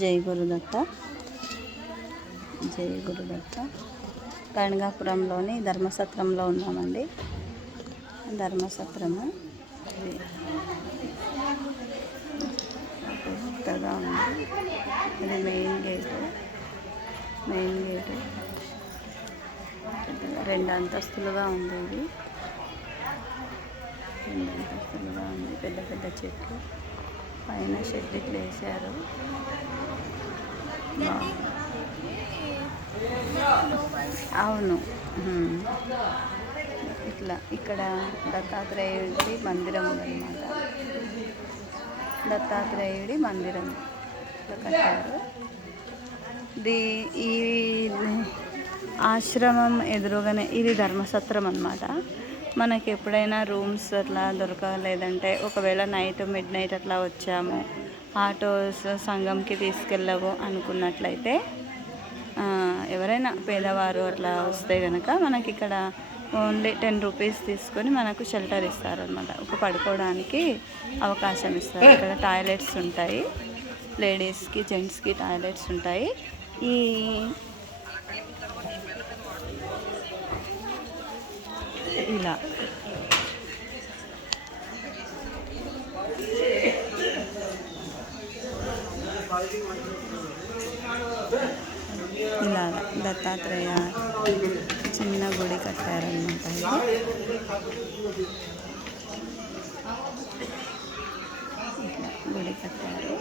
జై గురుదత్త. జై గురుదత్త. కణగాపురంలోని ధర్మసత్రంలో ఉన్నామండి. ధర్మసత్రము పెద్దగా ఉంది. ఇది మెయిన్ గేటు. రెండు అంతస్తులుగా ఉంది. ఇది 2 అంతస్తులుగా ఉంది. పెద్ద పెద్ద చెట్లు, పైన షెడ్ ఇట్లా వేసారు. అవును, ఇట్లా ఇక్కడ దత్తాత్రేయుడి మందిరం ఉందన్నమాట. దత్తాత్రేయుడి మందిరం కట్టారు. ఈ ఆశ్రమం ఎదురుగానే ఇది ధర్మసత్రం అన్నమాట. మనకి ఎప్పుడైనా రూమ్స్ అట్లా దొరకలేదంటే, ఒకవేళ మిడ్ నైట్ అట్లా వచ్చాము, ఆటోస్ సంఘంకి తీసుకెళ్ళవు అనుకున్నట్లయితే, ఎవరైనా పేదవారు అట్లా వస్తే కనుక మనకి ఇక్కడ ఓన్లీ 10 రూపీస్ తీసుకొని మనకు షెల్టర్ ఇస్తారనమాట. ఒక పడుకోవడానికి అవకాశం ఇస్తారు. ఇక్కడ టాయిలెట్స్ ఉంటాయి, లేడీస్కి జెంట్స్కి టాయిలెట్స్ ఉంటాయి. ఇలా దత్తాత్రేయ చిన్న గుడి కట్టారనమాట. గుడి కట్టారు.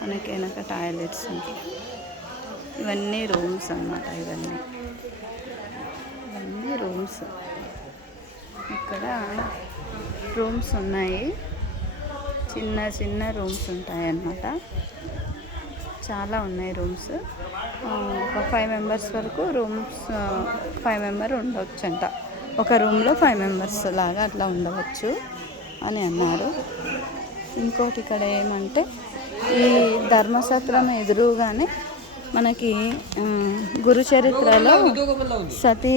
మనకి వెనక టాయిలెట్స్ ఉంటాయి. ఇవన్నీ రూమ్స్ అన్నమాట. ఇవన్నీ రూమ్స్. ఇక్కడ రూమ్స్ ఉన్నాయి. చిన్న రూమ్స్ ఉంటాయి అన్నమాట. చాలా ఉన్నాయి రూమ్స్. ఒక 5 మెంబర్స్ వరకు రూమ్స్, 5 మెంబర్ ఉండవచ్చు అంట. ఒక రూమ్లో 5 మెంబర్స్ లాగా అట్లా ఉండవచ్చు అని అన్నారు. ఇంకోటి ఇక్కడ ఏమంటే, ఈ ధర్మసత్రం ఎదురుగానే మనకి గురు చరిత్రలో సతీ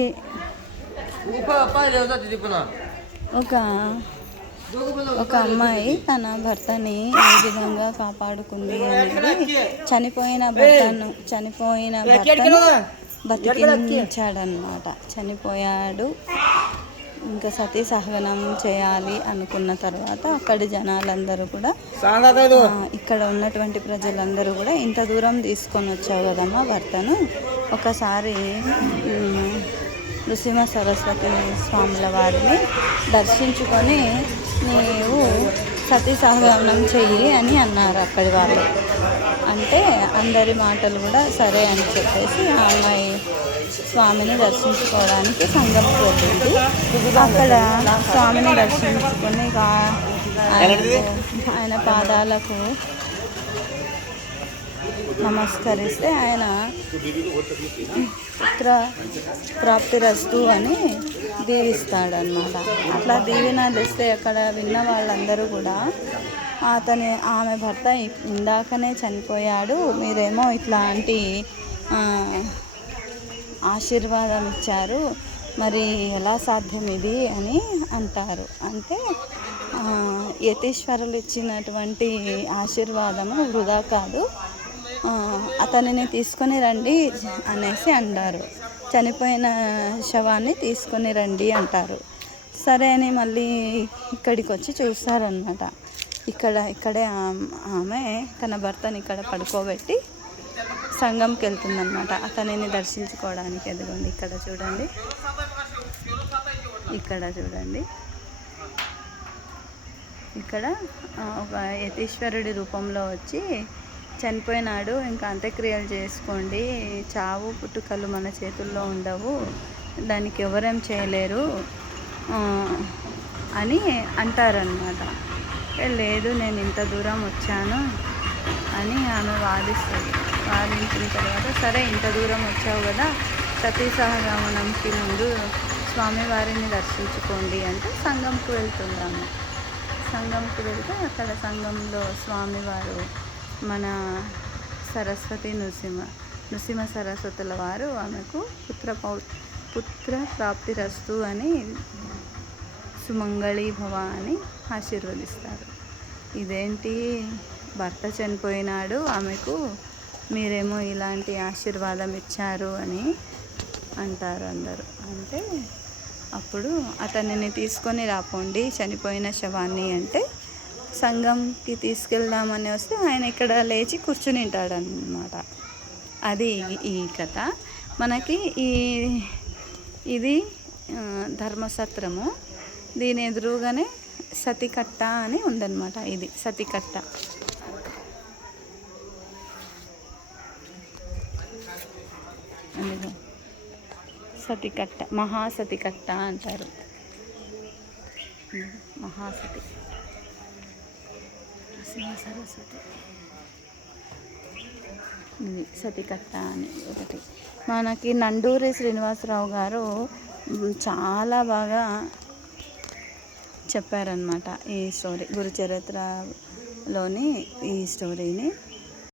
ఒక అమ్మాయి తన భర్తని ఏ విధంగా కాపాడుకుంది అనేది, చనిపోయిన భర్తను బతికించాడనమాట. చనిపోయాడు, ఇంకా సతీ సహగమనం చేయాలి అనుకున్న తర్వాత అక్కడి జనాలందరూ కూడా, ఇక్కడ ఉన్నటువంటి ప్రజలందరూ కూడా, ఇంత దూరం తీసుకొని వచ్చావు కదమ్మా భర్తను, ఒకసారి నృసింహ సరస్వతి స్వాముల వారిని దర్శించుకొని నీవు సతీ సహగమనం చెయ్యి అని అన్నారు అక్కడి వాళ్ళు. అంటే అందరి మాటలు కూడా సరే అని చెప్పేసి ఆ అమ్మాయి స్వామిని దర్శించుకోవడానికి సంఘంకి వెళ్ళింది. అక్కడ స్వామిని దర్శించుకొని ఆయన పాదాలకు నమస్కరిస్తే ఆయన పుత్ర ప్రాప్తిరస్తు అని దీవిస్తాడనమాట. అట్లా దీవెనలు ఇస్తే అక్కడ విన్న వాళ్ళందరూ కూడా, ఆమె భర్త ఇందాకనే చనిపోయాడు, మీరేమో ఇట్లాంటి ఆశీర్వాదం ఇచ్చారు, మరి ఎలా సాధ్యం ఇది అని అంటారు. అంటే యతీశ్వరులు ఇచ్చినటువంటి ఆశీర్వాదము వృధా కాదు, అతనిని తీసుకొని రండి అనేసి అంటారు. చనిపోయిన శవాన్ని తీసుకొని రండి అంటారు. సరే అని మళ్ళీ ఇక్కడికి వచ్చి చూస్తారనమాట. ఇక్కడే ఆమె తన భర్తని ఇక్కడ పడుకోబెట్టి సంఘంకి వెళ్తుందన్నమాట, అతనిని దర్శించుకోవడానికి. ఎదుగుండి ఇక్కడ చూడండి. ఇక్కడ ఒక యతీశ్వరుడి రూపంలో వచ్చి, చనిపోయినాడు, ఇంకా అంత్యక్రియలు చేసుకోండి, చావు పుట్టుకలు మన చేతుల్లో ఉండవు, దానికి ఎవరేం చేయలేరు అని అంటారనమాట. లేదు, నేను ఇంత దూరం వచ్చాను అని ఆమె వాదిస్తుంది. వాదించిన తర్వాత, సరే ఇంత దూరం వచ్చావు కదా, సతీ సహగమనంకి ముందు స్వామివారిని దర్శించుకోండి అంటే సంఘంకు వెళ్తున్నాము. సంఘంకు వెళ్తే అక్కడ సంఘంలో స్వామివారు మన సరస్వతి నృసింహ సరస్వతుల వారు ఆమెకు పుత్ర ప్రాప్తిరస్తు అని, సుమంగళి భవ అని ఆశీర్వదిస్తారు. ఇదేంటి భర్త చనిపోయినాడు ఆమెకు, మీరేమో ఇలాంటి ఆశీర్వాదం ఇచ్చారు అని అంటారు అందరూ. అంటే అప్పుడు అతనిని తీసుకొని రాపోండి చనిపోయిన శవాన్ని అంటే, సంఘంకి తీసుకెళ్దామని వస్తే ఆయన ఇక్కడ లేచి కూర్చుని ఉంటాడనమాట. అది ఈ కథ. మనకి ఇది ధర్మసత్రము. దీని ఎదురుగానే సతికట్ట అని ఉందన్నమాట. ఇది సతికట్ట. అందులో సతికట్ట, మహాసతికట్ట అంటారు. మహాసతి సరస్వతి. ఇది సతికట్ట అని ఒకటి. మనకి నండూరి శ్రీనివాసరావు గారు చాలా బాగా చెప్పారనమాట ఈ స్టోరీ. గురుచరిత్రలోని ఈ స్టోరీని